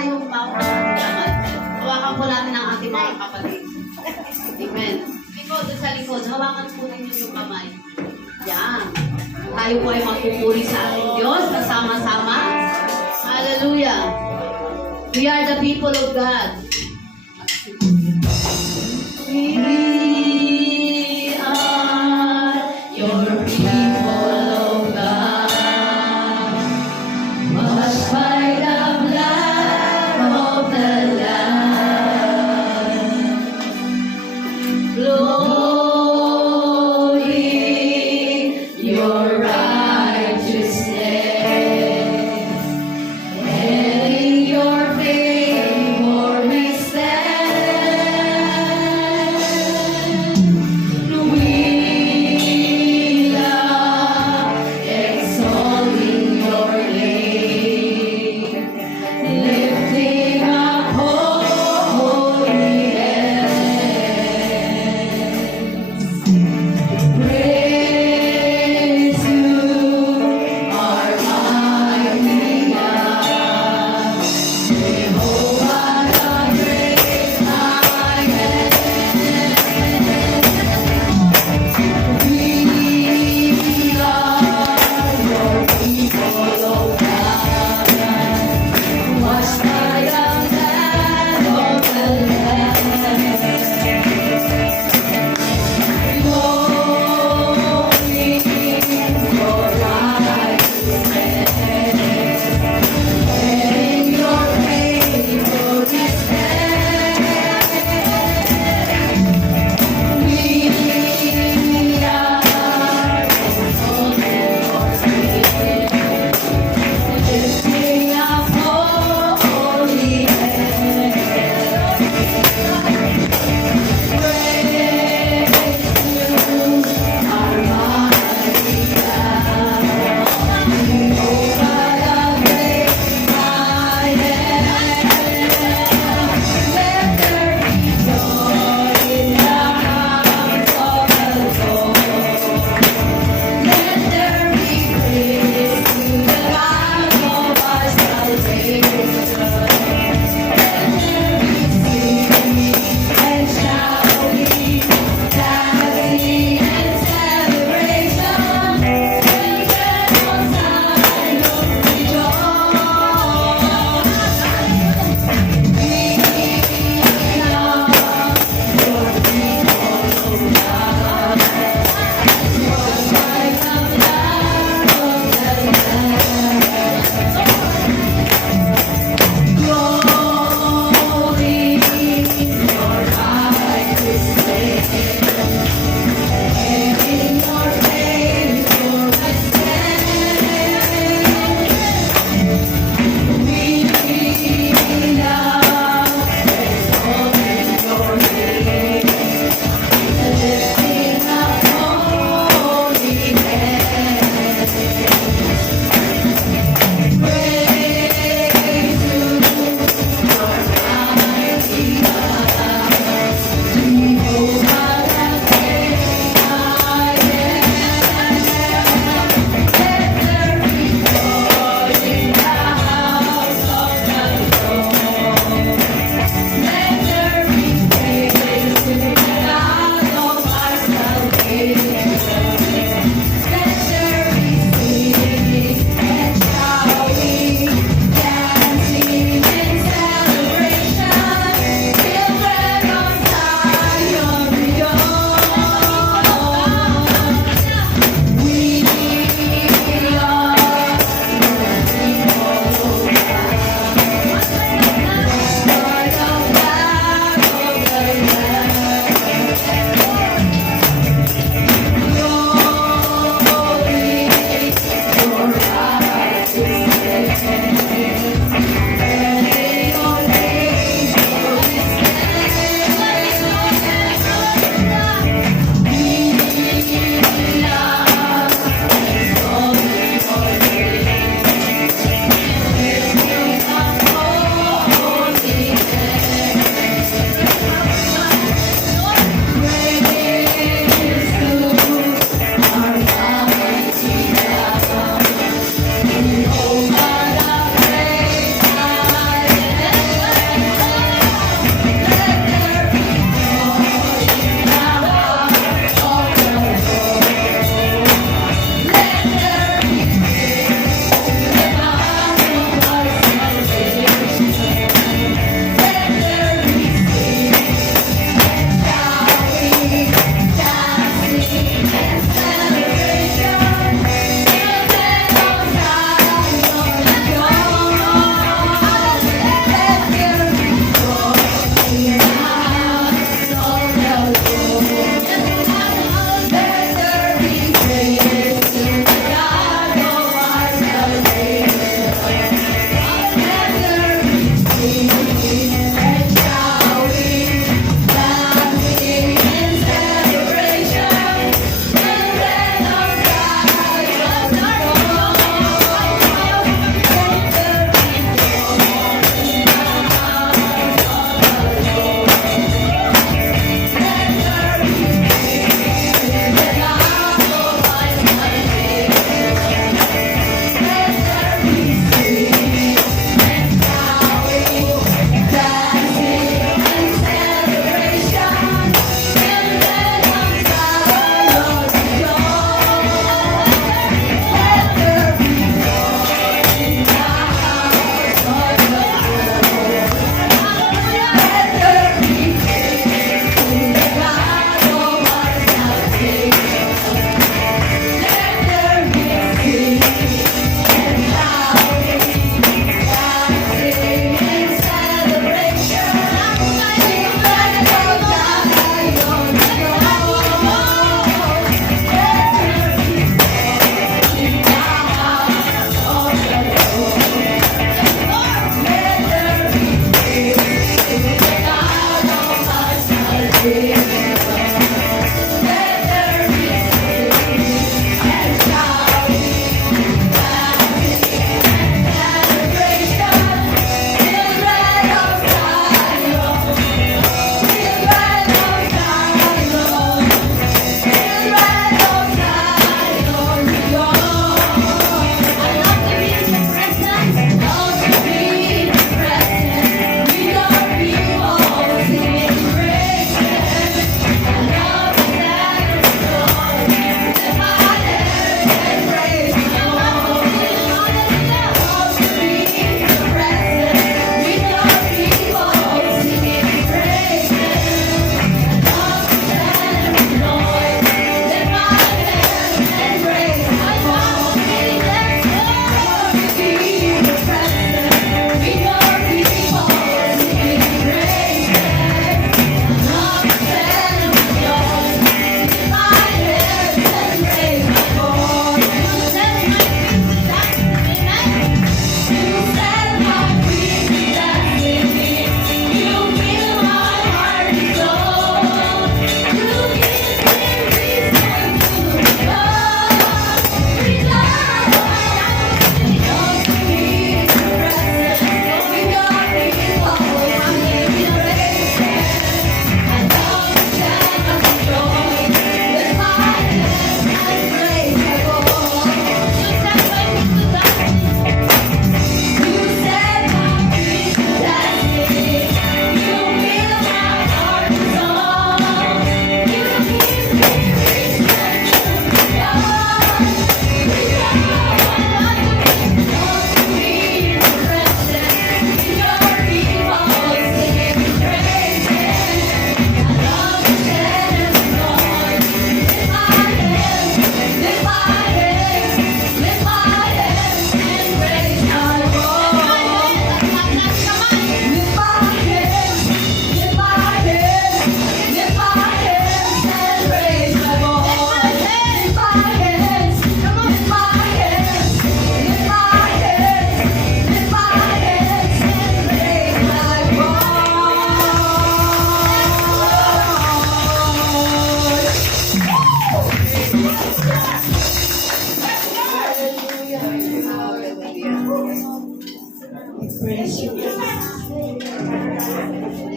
tayong bawat ating kamay. Hawakan po natin ang ating mga kapatid. Amen. Likod, doon sa likod, hawakan po ninyo yung kamay. Yan. Tayo po ay magpupuri sa ating Diyos na sama-sama. Hallelujah. We are the people of God. We are your people of God. Washed by the blood of the Lamb. Glory, your righteousness. And in your favor we stand. We love exalting your name, lifting up holy hands. Praise you, our mighty God. Jehovah the great I am. We are your people, O God. Washed by the blood of the Lamb. Glory, your righteousness. And in your favor we stand. We are exalting your name, lifting up holy hands. Praise you, our mighty God. Jehovah the great I am. Let there be joy in the house of the Lord. Let there be praise to the God of our salvation. Let there be singing and shouting, dancing and celebration. Let all Zion rejoice. We love your people, O God. Washed by the blood of the Lamb.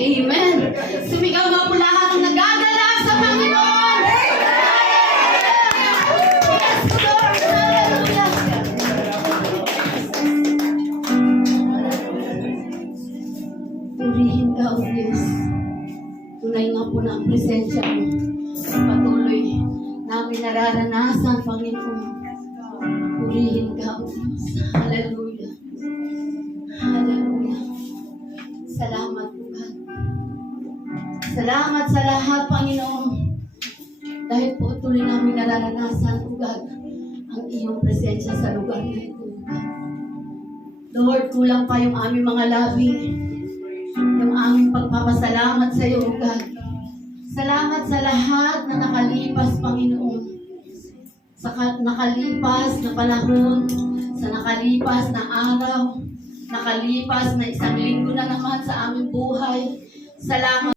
Amen. Sumigaw nga po lahat ng nagagalak sa Panginoon. Yes, Lord. Hallelujah. Purihin ka, O Diyos. Tunay nga po na ang presensya mo. Patuloy namin nararanasan, Panginoon. Purihin ka, O Diyos. Hallelujah. Hallelujah. Salamat po, God. Salamat sa lahat, Panginoon. Dahil po tuloy namin nararanasan, O God, ang iyong presensya sa lugar na ito, O God. Lord, kulang pa yung aming mga labi. Yung aming pagpapasalamat sa iyo, O God. Salamat sa lahat na nakalipas, Panginoon. Sa nakalipas na panahon, sa nakalipas na araw, nakalipas na isang linggo na naman sa aming buhay. Salamat.